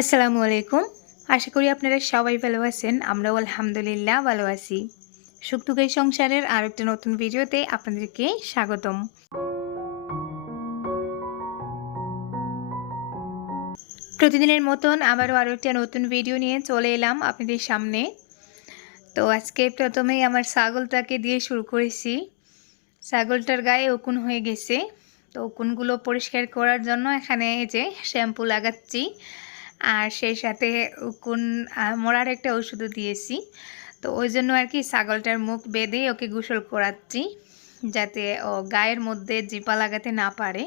আসসালামু আলাইকুম। আশা করি আপনারা সবাই ভালো আছেন, আমরাও আলহামদুলিল্লাহ ভালো আছি। সুখদুখের সংসারের আর একটা নতুন ভিডিওতে আপনাদেরকে স্বাগতম। প্রতিদিনের মতন আবারও আরও একটা নতুন ভিডিও নিয়ে চলে এলাম আপনাদের সামনে। তো আজকে প্রথমেই আমার ছাগলটাকে দিয়ে শুরু করেছি। ছাগলটার গায়ে উকুন হয়ে গেছে। তো উকুনগুলো পরিষ্কার করার জন্য এখানে এই যে শ্যাম্পু লাগাচ্ছি। আর সেই সাথে উকুন মরার একটা ওষুধও দিয়েছি। তো ওই জন্য আর কি ছাগলটার মুখ বেঁধে ওকে গোসল করাচ্ছি, যাতে ও গায়ের মধ্যে জিপা লাগাতে না পারে।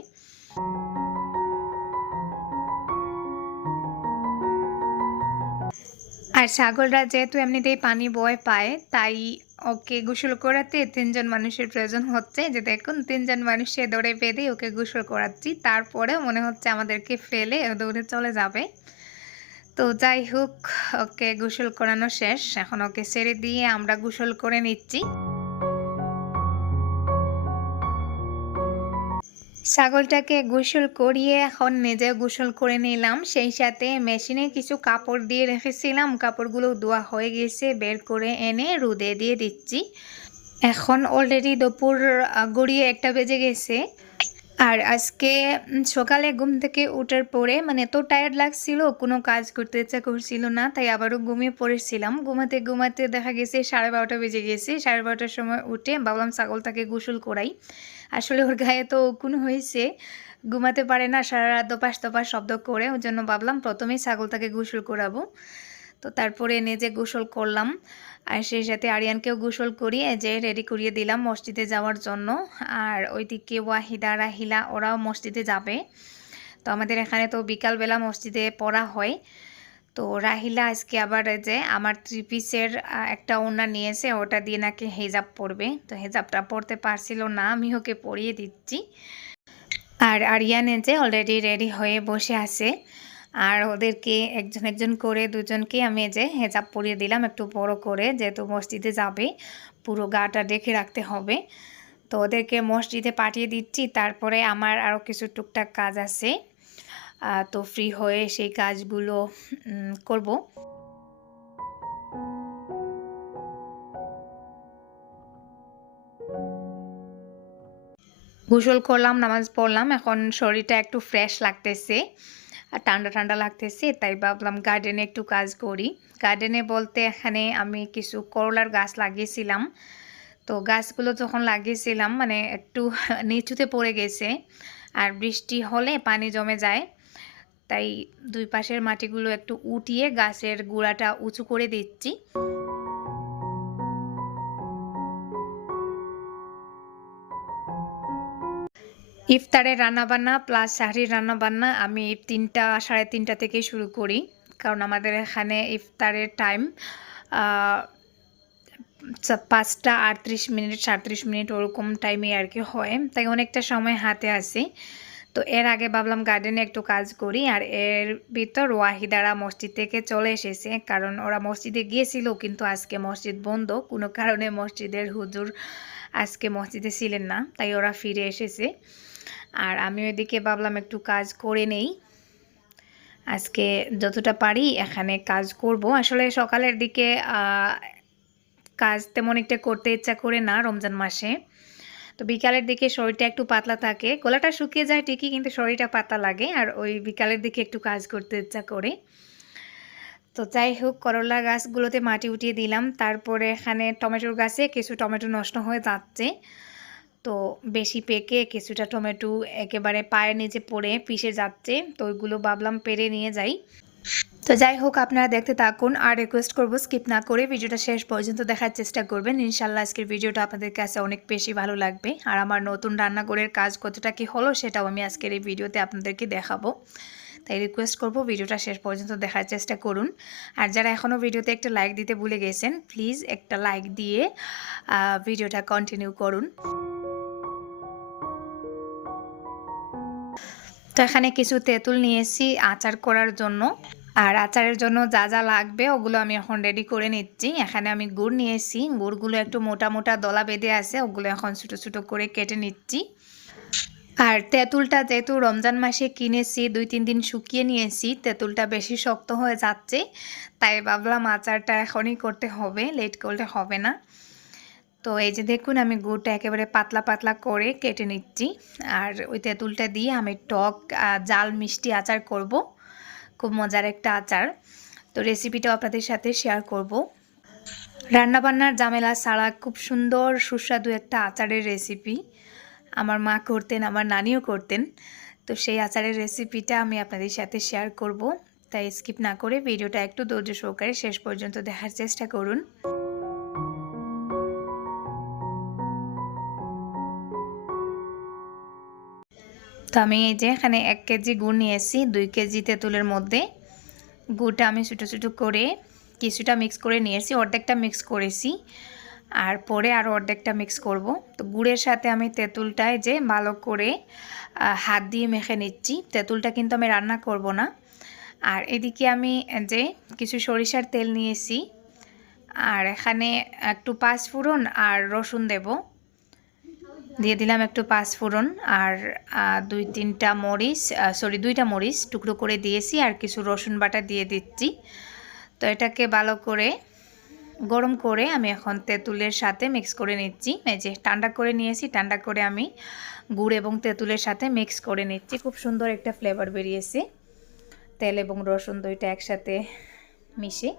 আর ছাগলরা যেহেতু এমনিতেই পানি বয় পায়, তাই ওকে গোসল করাতে তিনজন মানুষের প্রয়োজন হচ্ছে। যে দেখুন, তিনজন মানুষে দৌড়ে বেঁধে ওকে গোসল করাচ্ছি তারপরে মনে হচ্ছে আমাদেরকে ফেলে দৌড়ে চলে যাবে। তো যাই হোক, ওকে গোসল করানো শেষ। এখন ওকে ছেড়ে দিয়ে আমরা গোসল করে নিচ্ছি। ছাগলটাকে গোসল করিয়ে এখন নিজে গোসল করে নিলাম। সেই সাথে মেশিনে কিছু কাপড় দিয়ে রেখেছিলাম। কাপড়গুলো ধোয়া হয়ে গেছে, বের করে এনে রোদে দিয়ে দিচ্ছি। এখন অলরেডি দুপুর গড়িয়ে একটা বেজে গেছে। আর আজকে সকালে ঘুম থেকে ওঠার পরে মানে এত টায়ার্ড লাগছিল, কোনো কাজ করতে ইচ্ছা করছিল না, তাই আবারও ঘুমিয়ে পড়েছিলাম। ঘুমাতে ঘুমাতে দেখা গেছে সাড়ে বারোটা বেজে গেছে। সাড়ে বারোটার সময় উঠে ভাবলাম ছাগলটাকে গোসল করাই। আসলে ওর গায়ে তো কোনো হয়েছে, ঘুমাতে পারে না, সারা রাত দোপাস দোপাস শব্দ করে, ওর জন্য ভাবলাম প্রথমেই ছাগলটাকে গোসল করাবো। তো তারপরে নিজে গোসল করলাম। আর সেই সাথে আরিয়ানকেও গোসল করিয়ে যে রেডি করিয়ে দিলাম মসজিদে যাওয়ার জন্য। আর ওইদিকে ওয়াহিদা, রাহিলা, ওরাও মসজিদে যাবে। তো আমাদের এখানে তো বিকালবেলা মসজিদে পড়া হয়। তো রাহিলা আজকে আবার যে আমার থ্রি পিসের একটা ওনা নিয়েছে, ওটা দিয়ে নাকি হেজাব পরবে। তো হেজাবটা পরতে পারছিল না, আমি ওকে পরিয়ে দিচ্ছি। আর আরিয়ানে যে অলরেডি রেডি হয়ে বসে আছে। আর ওদেরকে একজন একজন করে দুজনকে আমি যে হেজাব পরিয়ে দিলাম একটু বড় করে, যেহেতু মসজিদে যাবে, পুরো গাটা ডেকে রাখতে হবে। তো ওদেরকে মসজিদে পাঠিয়ে দিচ্ছি, তারপরে আমার আরও কিছু টুকটাক কাজ আছে। তো ফ্রি হয়ে সেই কাজগুলো করব। গোসল করলাম, নামাজ পড়লাম, এখন শরীরটা একটু ফ্রেশ লাগতেছে। আর ঠান্ডা ঠান্ডা লাগতেছে, তাই ভাবলাম গার্ডেনে একটু কাজ করি। গার্ডেনে বলতে এখানে আমি কিছু করলার গাছ লাগিয়েছিলাম। তো গাছগুলো যখন লাগিয়েছিলাম মানে একটু নিচুতে পড়ে গেছে আর বৃষ্টি হলে পানি জমে যায়। তাই দুই পাশের মাটিগুলো একটু উঠিয়ে গাছের গুঁড়াটা উঁচু করে দিচ্ছি। ইফতারের রান্নাবান্না প্লাস শাহরির রান্নাবান্না আমি তিনটা, সাড়ে তিনটা থেকে শুরু করি। কারণ আমাদের এখানে ইফতারের টাইম পাঁচটা আটত্রিশ মিনিট, সাঁত্রিশ মিনিট ওরকম টাইমে আর কি হয়। তাই অনেকটা সময় হাতে আসি। তো এর আগে ভাবলাম গার্ডেনে একটু কাজ করি আর এর ভিতর ওয়াহিদারা মসজিদ থেকে চলে এসেছে। কারণ ওরা মসজিদে গিয়েছিল কিন্তু আজকে মসজিদ বন্ধ। কোনো কারণে মসজিদের হুজুর আজকে মসজিদে ছিলেন না, তাই ওরা ফিরে এসেছে। আর আমি ওইদিকে ভাবলাম একটু কাজ করে নেই। আজকে যতটা পারি এখানে কাজ করব। আসলে সকালের দিকে কাজ তেমন একটা করতে ইচ্ছা করে না রমজান মাসে। তো বিকালের দিকে শরীরটা একটু পাতলা থাকে। গলাটা শুকিয়ে যায় ঠিকই, কিন্তু শরীরটা পাতলা লাগে। আর ওই বিকালের দিকে একটু কাজ করতে ইচ্ছা করে। তো যাই হোক, করলা গাছগুলোতে মাটি উঠিয়ে দিলাম। তারপরে এখানে টমেটোর গাছে কিছু টমেটো নষ্ট হয়ে যাচ্ছে। তো বেশি পেকে কিছুটা টমেটো একেবারে পায়ের নিচে পড়ে পিষে যাচ্ছে, তো ওইগুলো ভাবলাম পেরে নিয়ে যাই। তো যাই হোক, আপনারা দেখতে থাকুন, আর রিকোয়েস্ট করব স্কিপ না করে ভিডিওটা শেষ পর্যন্ত দেখার চেষ্টা করবেন। ইনশাল্লাহ আজকের ভিডিওটা আপনাদের কাছে অনেক বেশি ভালো লাগবে। আর আমার নতুন রান্নাঘরের কাজ কতটা কি হলো সেটাও আমি আজকের এই ভিডিওতে আপনাদেরকে দেখাবো। তাই রিকোয়েস্ট করব ভিডিওটা শেষ পর্যন্ত দেখার চেষ্টা করুন। আর যারা এখনও ভিডিওতে একটা লাইক দিতে ভুলে গেছেন প্লিজ একটা লাইক দিয়ে ভিডিওটা কন্টিনিউ করুন। তো এখানে কিছু তেঁতুল নিয়েছি আচার করার জন্য। আর আচারের জন্য যা যা লাগবে ওগুলো আমি এখন রেডি করে নিচ্ছি। এখানে আমি গুড় নিয়েছি। গুড়গুলো একটু মোটা মোটা দলা বেঁধে আছে, ওগুলো এখন ছোটো ছোটো করে কেটে নিচ্ছি। আর তেঁতুলটা যেহেতু রমজান মাসে কিনেছি, দুই তিন দিন শুকিয়ে নিয়েছি, তেঁতুলটা বেশি শক্ত হয়ে যাচ্ছে, তাই ভাবলাম আচারটা এখনই করতে হবে লেট করলে হবে না। তো এই যে দেখুন, আমি গুড়টা একেবারে পাতলা পাতলা করে কেটে নিচ্ছি। আর ওই তেঁতুলটা দিয়ে আমি টক জাল মিষ্টি আচার করব। খুব মজার একটা আচার। তো রেসিপিটাও আপনাদের সাথে শেয়ার করব। রান্নাবান্নার ঝামেলা ছাড়া খুব সুন্দর, সুস্বাদু একটা আচারের রেসিপি আমার মা করতেন, আমার নানিও করতেন। তো সেই আচারের রেসিপিটা আমি আপনাদের সাথে শেয়ার করব। তাই স্কিপ না করে ভিডিওটা একটু ধৈর্য সহকারে শেষ পর্যন্ত দেখার চেষ্টা করুন। তো আমি এই যে এখানে এক কেজি গুড় নিয়েছি, দুই কেজি তেঁতুলের মধ্যে। গুড়টা আমি ছোটো ছোটো করে কিছুটা মিক্স করে নিয়েছি, অর্ধেকটা মিক্স করেছি। আর পরে আরও অর্ধেকটা মিক্স করব। তো গুড়ের সাথে আমি তেঁতুলটায় যে ভালো করে হাত দিয়ে মেখে নিচ্ছি। তেঁতুলটা কিন্তু আমি রান্না করব না। আর এদিকে আমি যে কিছু সরিষার তেল নিয়েছি। আর এখানে একটু পাঁচফোড়ন আর রসুন দেব। দিয়ে দিলাম একটু পাঁচফোড়ন আর দুই তিনটা মরিচ সরি দুইটা মরিচ টুকরো করে দিয়েছি আর কিছু রসুন বাটা দিয়ে দিচ্ছি। তো এটাকে ভালো করে গরম করে আমি এখন তেঁতুলের সাথে মিক্স করে নিচ্ছি। এই যে ঠান্ডা করে নিয়েছি, ঠান্ডা করে আমি গুড় এবং তেঁতুলের সাথে মিক্স করে নিচ্ছি। খুব সুন্দর একটা ফ্লেভার বেরিয়েছে। তেল এবং রসুন দুইটা একসাথে মিশে।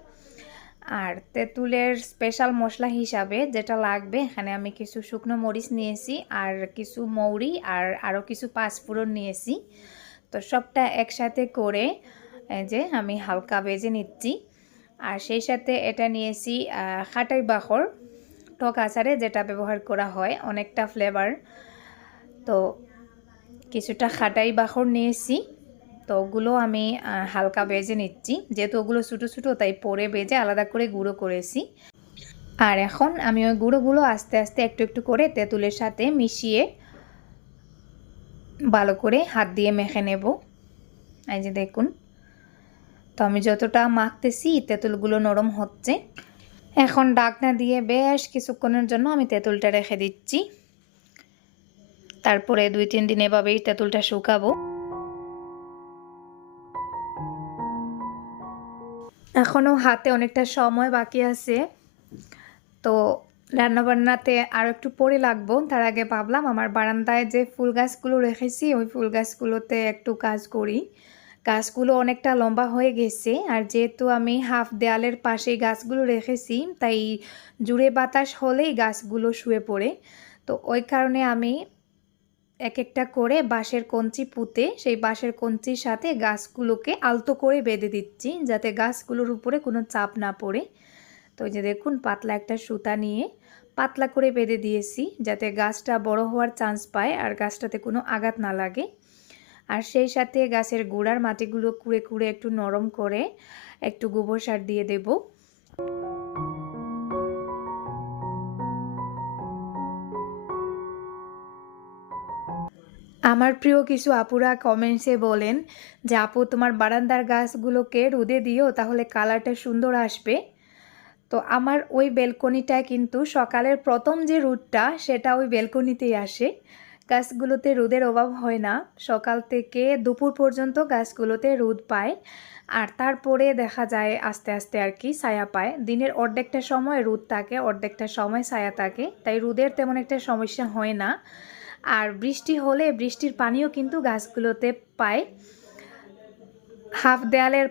আর তেঁতুলের স্পেশাল মশলা হিসাবে যেটা লাগবে, এখানে আমি কিছু শুকনো মরিচ নিয়েছি আর কিছু মৌরি আর আরও কিছু পাঁচফোড়ন নিয়েছি। তো সবটা একসাথে করে যে আমি হালকা বেজে নিচ্ছি। আর সেই সাথে এটা নিয়েছি খাটাই বাখর। টক আচারে যেটা ব্যবহার করা হয়, অনেকটা ফ্লেভার তো কিছুটা খাটাই বাখর নিয়েছি। তো ওগুলো আমি হালকা বেজে নিচ্ছি। যেহেতু ওগুলো ছোটো ছোটো, তাই পরে বেজে আলাদা করে গুঁড়ো করেছি। আর এখন আমি ওই গুঁড়োগুলো আস্তে আস্তে একটু একটু করে তেঁতুলের সাথে মিশিয়ে ভালো করে হাত দিয়ে মেখে নেব। এই যে দেখুন। তো আমি যতটা মাখতেছি তেঁতুলগুলো নরম হচ্ছে। এখন ডাকনা দিয়ে বেশ কিছুক্ষণের জন্য আমি তেঁতুলটা রেখে দিচ্ছি। তারপরে দুই, তিন দিন এভাবেই তেঁতুলটা শুকাবো। এখনও হাতে অনেকটা সময় বাকি আছে। তো রান্নাবান্নাতে আরও একটু পরে লাগবো। তার আগে ভাবলাম আমার বারান্দায় যে ফুল গাছগুলো রেখেছি, ওই ফুল গাছগুলোতে একটু কাজ করি। গাছগুলো অনেকটা লম্বা হয়ে গেছে আর যেহেতু আমি হাফ দেয়ালের পাশে গাছগুলো রেখেছি, তাই জুড়ে বাতাস হলেই গাছগুলো শুয়ে পড়ে। তো ওই কারণে আমি এক একটা করে বাঁশের কঞ্চি পুঁতে সেই বাঁশের কঞ্চির সাথে গাছগুলোকে আলতো করে বেঁধে দিচ্ছি যাতে গাছগুলোর উপরে কোনো চাপ না পড়ে। তো যে দেখুন, পাতলা একটা সুতা নিয়ে পাতলা করে বেঁধে দিয়েছি যাতে গাছটা বড় হওয়ার চান্স পায় আর গাছটাতে কোনো আঘাত না লাগে। আর সেই সাথে গাছের গোড়ার মাটিগুলো কুড়ে কুড়ে একটু নরম করে একটু গোবর সার দিয়ে দেব। আমার প্রিয় কিছু আপুরা কমেন্টসে বলেন যে, আপু, তোমার বারান্দার গাছগুলোকে রোদে দিও, তাহলে কালারটা সুন্দর আসবে। তো আমার ওই বেলকনিটা কিন্তু সকালের প্রথম যে রোদটা সেটা ওই বেলকনিতেই আসে। গাছগুলোতে রোদের অভাব হয় না। সকাল থেকে দুপুর পর্যন্ত গাছগুলোতে রোদ পায়। আর তারপরে দেখা যায়, আস্তে আস্তে আর কি ছায়া পায়। দিনের অর্ধেকটা সময় রোদ থাকে, অর্ধেকটা সময় ছায়া থাকে। তাই রোদের তেমন একটা সমস্যা হয় না। আর বৃষ্টি হলে বৃষ্টির পানিও কিন্তু গাছগুলোতে পায়। হাফ দেয়ালের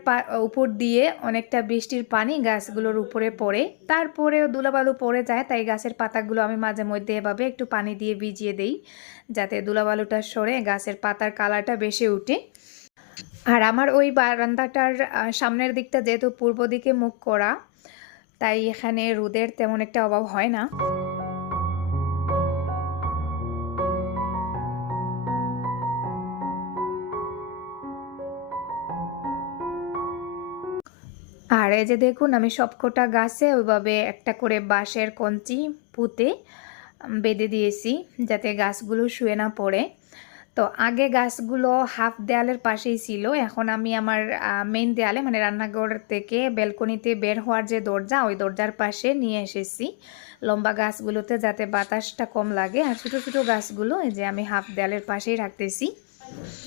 উপর দিয়ে অনেকটা বৃষ্টির পানি গাছগুলোর উপরে পড়ে। তারপরেও ধুলাবালু পড়ে যায়, তাই গাছের পাতাগুলো আমি মাঝে মধ্যে এভাবে একটু পানি দিয়ে ভিজিয়ে দেই, যাতে ধুলাবালুটা সরে, গাছের পাতার কালারটা বেশি উঠে। আর আমার ওই বারান্দাটার সামনের দিকটা যেহেতু পূর্ব দিকে মুখ করা, তাই এখানে রোদের তেমন একটা অভাব হয় না। আর এই যে দেখুন, আমি সবকটা গাছে ওইভাবে একটা করে বাঁশের কঞ্চি পুঁতে বেঁধে দিয়েছি যাতে গাছগুলো শুয়ে না পড়ে। তো আগে গাছগুলো হাফ দেয়ালের পাশেই ছিল, এখন আমি আমার মেইন দেয়ালে মানে রান্নাঘর থেকে ব্যালকনিতে বের হওয়ার যে দরজা, ওই দরজার পাশে নিয়ে এসেছি লম্বা গাছগুলোতে যাতে বাতাসটা কম লাগে। আর ছোটো ছোটো গাছগুলো, এই যে আমি হাফ দেয়ালের পাশেই রাখতেছি।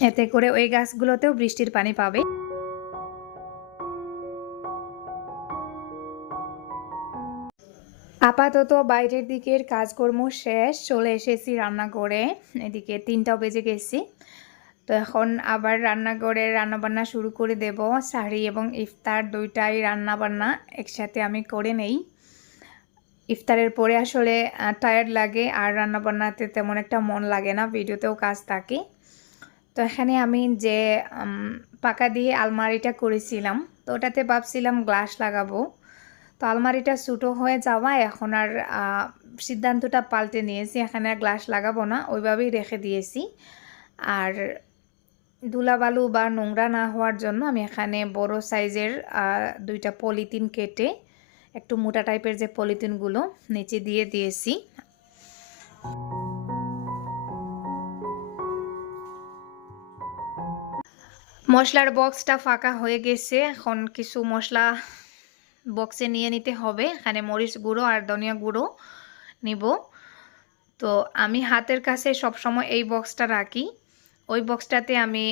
এতে করে ওই গাছগুলোতেও বৃষ্টির পানি পাবে। আপাতত বাইরের দিকের কাজকর্ম শেষ, চলে এসেছি রান্না করে এদিকে তিনটাও বেজে গেছি। তো এখন আবার রান্নাঘরে রান্নাবান্না শুরু করে দেব। শাড়ি এবং ইফতার দুইটাই রান্নাবান্না একসাথে আমি করে নেই। ইফতারের পরে আসলে টায়ার্ড লাগে আর রান্নাবান্নাতে তেমন একটা মন লাগে না, ভিডিওতেও কাজ থাকে। তো এখানে আমি যে পাকা দিয়ে আলমারিটা করেছিলাম, তো ওটাতে ভাবছিলাম গ্লাস লাগাবো। তো আলমারিটা ছোটো হয়ে যাওয়া এখন আর সিদ্ধান্তটা পাল্টে নিয়েছি। এখানে আর গ্লাস লাগাবো না, ওইভাবেই রেখে দিয়েছি। আর ধুলাবালু বা নোংরা না হওয়ার জন্য আমি এখানে বড় সাইজের দুইটা পলিথিন কেটে একটু মোটা টাইপের যে পলিথিনগুলো নিচে দিয়ে দিয়েছি। মশলার বক্সটা ফাঁকা হয়ে গেছে, এখন কিছু মশলা বক্সে নিয়ে নিতে হবে। এখানে মরিচ গুঁড়ো আর ধনিয়া গুঁড়ো নিব। তো আমি হাতের কাছে সবসময় এই বক্সটা রাখি। ওই বক্সটাতে আমি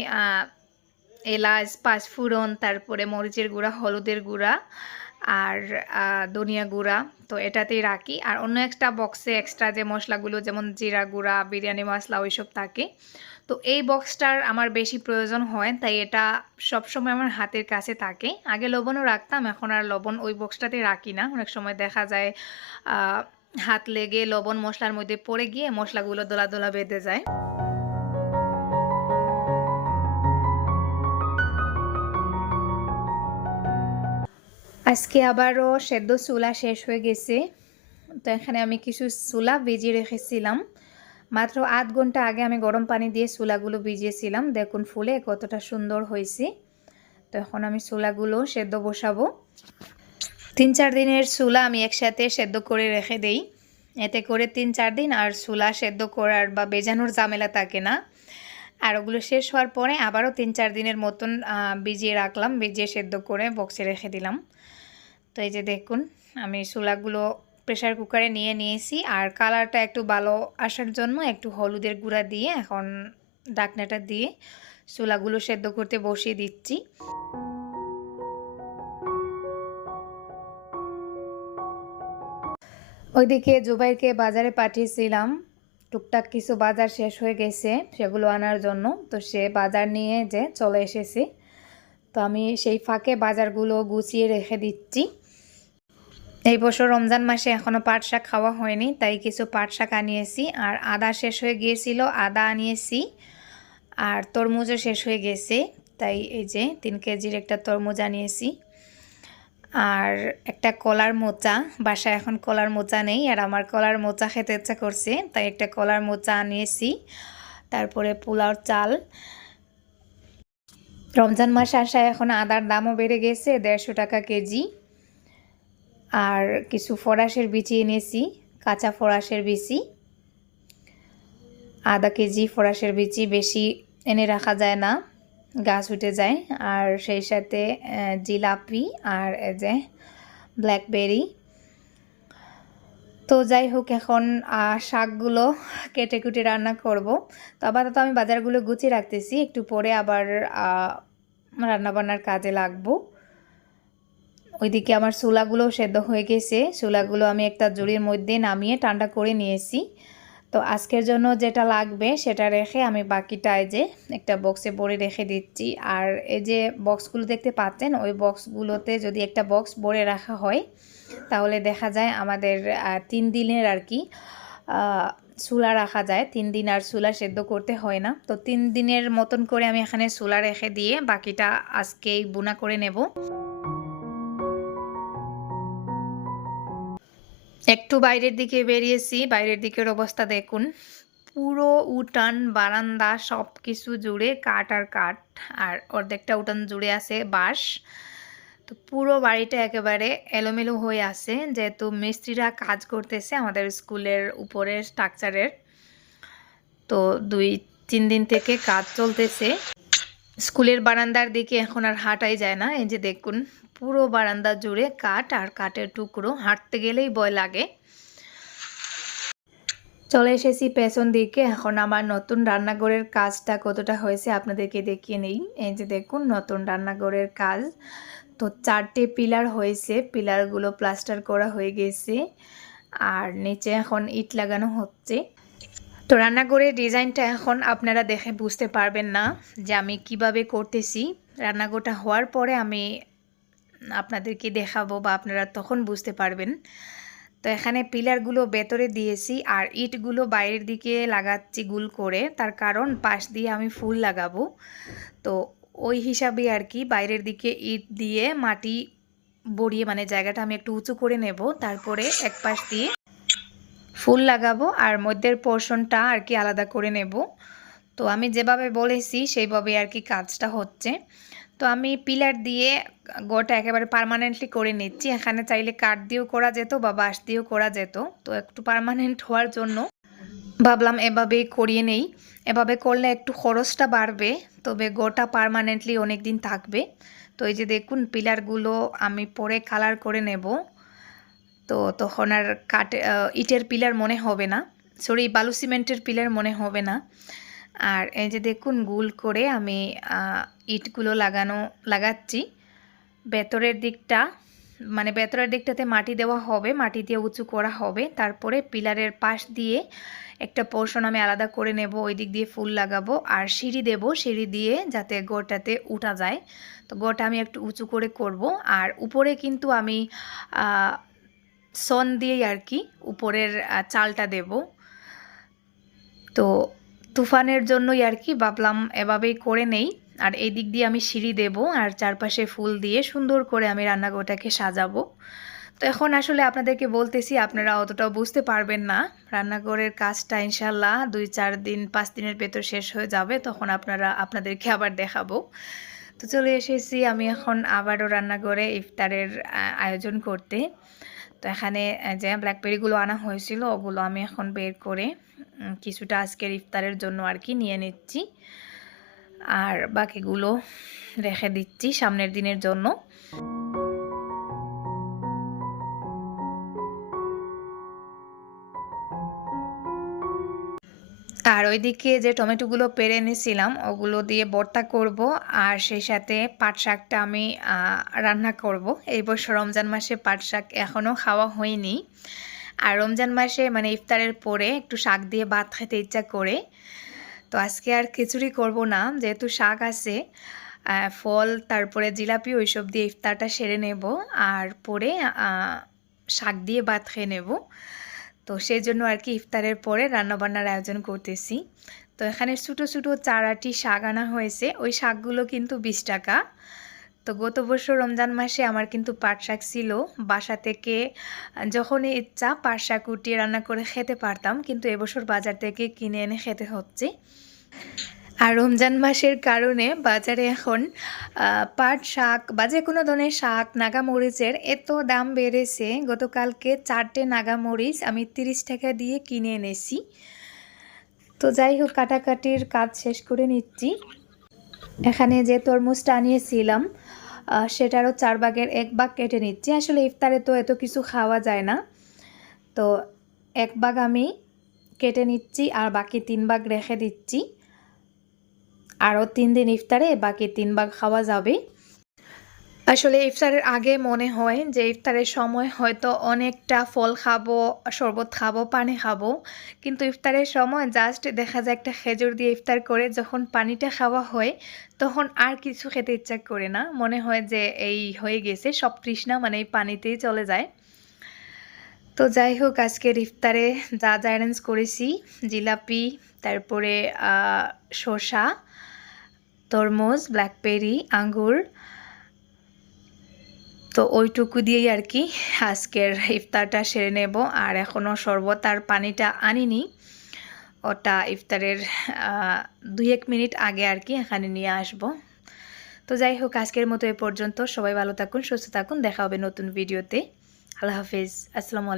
এলাচ পাঁচফুরন তারপরে মরিচের গুঁড়া, হলুদের গুঁড়া আর ধনিয়া গুঁড়া তো এটাতেই রাখি। আর অন্য একটা বক্সে এক্সট্রা যে মশলাগুলো যেমন জিরা গুঁড়া, বিরিয়ানি মশলা ওইসব থাকে। তো এই বক্সটার আমার বেশি প্রয়োজন হয়, তাই এটা সবসময় আমার হাতের কাছে থাকে। আগে লবণও রাখতাম, এখন আর লবণ ওই বক্সটাতে রাখি না। অনেক সময় দেখা যায় হাত লেগে লবণ মশলার মধ্যে পড়ে গিয়ে মশলাগুলো দোলা দোলা বেঁধে যায়। আজকে আবারও সেদ্ধ চুলা শেষ হয়ে গেছে। তো এখানে আমি কিছু চুলা ভিজিয়ে রেখেছিলাম। মাত্র আধ ঘণ্টা আগে আমি গরম পানি দিয়ে চুলাগুলো ভিজিয়েছিলাম। দেখুন ফুলে কতটা সুন্দর হয়েছে। তো এখন আমি চুলাগুলো সেদ্ধ বসাবো। তিন চার দিনের চুলা আমি একসাথে সেদ্ধ করে রেখে দেই। এতে করে তিন চার দিন আর চুলা সেদ্ধ করার বা বেজানোর ঝামেলা থাকে না। আর ওগুলো শেষ হওয়ার পরে আবারও তিন চার দিনের মতন ভিজিয়ে রাখলাম। ভিজিয়ে সেদ্ধ করে বক্সে রেখে দিলাম। তো এই যে দেখুন, আমি চুলাগুলো প্রেশার কুকারে নিয়ে নিয়েছি। আর কালারটা একটু ভালো আসার জন্য একটু হলুদের গুঁড়া দিয়ে এখন ডাকনাটা দিয়ে চুলাগুলো সেদ্ধ করতে বসিয়ে দিচ্ছি। ওইদিকে জুবাইকে বাজারে পাঠিয়েছিলাম। টুকটাক কিছু বাজার শেষ হয়ে গেছে সেগুলো আনার জন্য। তো সে বাজার নিয়ে যে চলে এসেছে। তো আমি সেই ফাঁকে বাজারগুলো গুছিয়ে রেখে দিচ্ছি। এই বছর রমজান মাসে এখনও পাট শাক খাওয়া হয়নি, তাই কিছু পাট শাক আনিয়েছি আর আদা শেষ হয়ে গিয়েছিল, আদা আনিয়েছি আর তরমুজও শেষ হয়ে গেছে, তাই এই যে তিন কেজির একটা তরমুজ আনিয়েছি আর একটা কলার মোচা, বাসায় এখন কলার মোচা নেই, আর আমার কলার মোচা খেতে ইচ্ছা করছে, তাই একটা কলার মোচা আনিয়েছি তারপরে পোলাও চাল। রমজান মাস আসায় এখন আদার দামও বেড়ে গেছে, দেড়শো টাকা কেজি আর কিছু ফরাসের বিচি এনেছি, কাঁচা ফরাসের বিচি। আধা কেজি ফরাসের বিচি বেশি এনে রাখা যায় না গাছ উঠে যায়। আর সেই সাথে জিলাপি আর যে ব্ল্যাকবেরি। তো যাই হোক, এখন শাকগুলো কেটে কুটে রান্না করব। তো আপাতত আমি বাজারগুলো গুছিয়ে রাখতেছি, একটু পরে আবার রান্নাবান্নার কাজে লাগবো। ওইদিকে আমার চুলাগুলো সেদ্ধ হয়ে গেছে। চুলাগুলো আমি একটা জুড়ির মধ্যে নামিয়ে ঠান্ডা করে নিয়েছি। তো আজকের জন্য যেটা লাগবে সেটা রেখে আমি বাকিটায় যে একটা বক্সে ভরে রেখে দিচ্ছি। আর এই যে বক্সগুলো দেখতে পাচ্ছেন, ওই বক্সগুলোতে যদি একটা বক্স ভরে রাখা হয়, তাহলে দেখা যায় আমাদের তিন দিনের আর কি চুলা রাখা যায়। তিন দিন আর চুলা সেদ্ধ করতে হয় না। তো তিন দিনের মতন করে আমি এখানে চুলা রেখে দিয়ে বাকিটা আজকেই বুনা করে নেব। একটু বাইরের দিকে বেরিয়েছি, বাইরের দিকের অবস্থা দেখুন। পুরো উঠান, বারান্দা সব কিছু জুড়ে কাঠ আর কাঠ, আর অর্ধেকটা উঠান জুড়ে আছে বাঁশ। তো পুরো বাড়িটা একেবারে এলোমেলো হয়ে আছে, যেহেতু মিস্ত্রিরা কাজ করতেছে আমাদের স্কুলের উপরে স্ট্রাকচারের। তো দুই, তিন দিন থেকে কাজ চলতেছে। স্কুলের বারান্দার দিকে এখন আর হাঁটাই যায় না, এই যে দেখুন পুরো বারান্দা জুড়ে কাঠ আর কাঠের টুকরো, হাঁটতে গেলেই ভয় লাগে। চলে এসেছি পেছন দিকে। এখন আমার নতুন রান্নাঘরের কাজটা কতটা হয়েছে আপনাদেরকে দেখিয়ে নেই। এই যে দেখুন, নতুন রান্নাঘরের কাজ। তো চারটে পিলার হয়েছে, পিলারগুলো প্লাস্টার করা হয়ে গেছে। আর নিচে এখন ইট লাগানো হচ্ছে। তো রান্নাঘরের ডিজাইনটা এখন আপনারা দেখে বুঝতে পারবেন না যে আমি কীভাবে করতেছি। রান্নাঘরটা হওয়ার পরে আমি আপনাদেরকে দেখাবো বা আপনারা তখন বুঝতে পারবেন। তো এখানে পিলারগুলো ভেতরে দিয়েছি আর ইটগুলো বাইরের দিকে লাগাচ্ছি গুল করে। তার কারণ পাশ দিয়ে আমি ফুল লাগাবো। তো ওই হিসাবে আর কি বাইরের দিকে ইট দিয়ে মাটি বড়িয়ে মানে জায়গাটা আমি একটু উঁচু করে নেব। তারপরে এক পাশ দিয়ে ফুল লাগাবো আর মধ্যের পোর্শনটা আর কি আলাদা করে নেব। তো আমি যেভাবে বলেছি, সেইভাবে আর কি কাজটা হচ্ছে। তো আমি পিলার দিয়ে গোটা একেবারে পারমানেন্টলি করে নিচ্ছি। এখানে চাইলে কাঠ দিয়েও করা যেত বা বাঁশ দিয়েও করা যেত। তো একটু পারমানেন্ট হওয়ার জন্য ভাবলাম এভাবেই করিয়ে নেই। এভাবে করলে একটু খরচটা বাড়বে, তবে গোটা পারমানেন্টলি অনেক দিন থাকবে। তো এই যে দেখুন, পিলারগুলো আমি পরে কালার করে নেব। তো তখন আর কাঠ ইটের পিলার মনে হবে না। সরি বালু সিমেন্টের পিলার মনে হবে না। আর এই যে দেখুন, গুল করে আমি ইটগুলো লাগানো, লাগাচ্ছি। ভেতরের দিকটা মানে ভেতরের দিকটাতে মাটি দেওয়া হবে, মাটি দিয়ে উঁচু করা হবে। তারপরে পিলারের পাশ দিয়ে একটা পোর্শন আমি আলাদা করে নেব, ওই দিক দিয়ে ফুল লাগাবো। আর সিঁড়ি দেব, সিঁড়ি দিয়ে যাতে গোটাতে উঠা যায়। তো গোটা আমি একটু উঁচু করে করব। আর উপরে কিন্তু আমি সন দিয়েই আর কি উপরের চালটা দেব। তো তুফানের জন্যই আর কি ভাবলাম এভাবেই করে নেই। আর এই দিক দিয়ে আমি সিঁড়ি দেব আর চারপাশে ফুল দিয়ে সুন্দর করে আমি রান্নাঘরটাকে সাজাবো। তো এখন আসলে আপনাদেরকে বলতেছি, আপনারা অতটাও বুঝতে পারবেন না। রান্নাঘরের কাজটা ইনশাল্লাহ দুই চার দিন, পাঁচ দিনের ভেতর শেষ হয়ে যাবে, তখন আপনারা, আপনাদেরকে আবার দেখাবো। তো চলে এসেছি আমি এখন আবারও রান্নাঘরে ইফতারের আয়োজন করতে। তো এখানে যে ব্ল্যাকবেরিগুলো আনা হয়েছিল, ওগুলো আমি এখন বের করে কিছুটা আজকের ইফতারের জন্য আর কি নিয়ে নিচ্ছি। আর বাকিগুলো রেখে দিচ্ছি সামনের দিনের জন্য। আর ওইদিকে যে টমেটোগুলো পেরে এনেছিলাম ওগুলো দিয়ে বর্তা করব আর সেই সাথে পাট শাকটা আমি রান্না করব। এই বছর রমজান মাসে পাট শাক এখনও খাওয়া হয়নি। আর রমজান মাসে মানে ইফতারের পরে একটু শাক দিয়ে ভাত খেতে ইচ্ছা করে। তো আজকে আর খিচুড়ি করব না। যেহেতু শাক আছে ফল, তারপরে জিলাপি, ওইসব দিয়ে ইফতারটা সেরে নেব। আর পরে শাক দিয়ে ভাত খেয়ে নেব। তো সেই জন্য আর কি ইফতারের পরে রান্নাবান্নার আয়োজন করতেছি। তো এখানে ছোটো ছোটো চারাটি শাক আনা হয়েছে। ওই শাকগুলো কিন্তু বিশ টাকা। তো গত বছর রমজান মাসে আমার কিন্তু পাট শাক ছিল। বাসা থেকে যখনই ইচ্ছা পাট শাক উঠিয়ে রান্না করে খেতে পারতাম। কিন্তু এবছর বাজার থেকে কিনে এনে খেতে হচ্ছে। আর রমজান মাসের কারণে বাজারে এখন পাট শাক বা যে কোনো ধরনের শাক, নাগামরিচের এত দাম বেড়েছে। গতকালকে চারটে নাগামরিচ আমি তিরিশ টাকা দিয়ে কিনে এনেছি। তো যাই হোক, কাটাকাটির কাজ শেষ করে নিচ্ছি। এখানে যে তরমুজটা আনিয়েছিলাম সেটারও চার ভাগের এক ভাগ কেটে নিচ্ছি। আসলে ইফতারে তো এত কিছু খাওয়া যায় না। তো এক ভাগ আমি কেটে নিচ্ছি আর বাকি তিন ভাগ রেখে দিচ্ছি। আরও তিন দিন ইফতারে, বাকি তিন ভাগ খাওয়া যাবে আসলে ইফতারের আগে মনে হয় যে ইফতারের সময় হয়তো অনেকটা ফল খাব, শরবত খাব, পানি খাব। কিন্তু ইফতারের সময় জাস্ট দেখা যায় একটা খেজুর দিয়ে ইফতার করে যখন পানিটা খাওয়া হয়, তখন আর কিছু খেতে ইচ্ছা করে না। মনে হয় যে এই হয়ে গেছে, সব তৃষ্ণা মানে এই পানিতেই চলে যায়। তো যাই হোক, আজকের ইফতারে যা যা অ্যারেঞ্জ করেছি, জিলাপি, তারপরে শসা, তরমুজ ব্ল্যাকবেরি আঙ্গুর তো ওইটুকু দিয়েই আর কি আজকের ইফতারটা সেরে নেব। আর এখনও শরবত আর পানিটা আনিনি। ওটা ইফতারের দুই এক মিনিট আগে আর কি এখানে নিয়ে আসব। তো যাই হোক, আজকের মতো এ পর্যন্ত। সবাই ভালো থাকুন, সুস্থ থাকুন। দেখা হবে নতুন ভিডিওতে। আল্লাহ হাফিজ। আসসালামু আলাইকুম।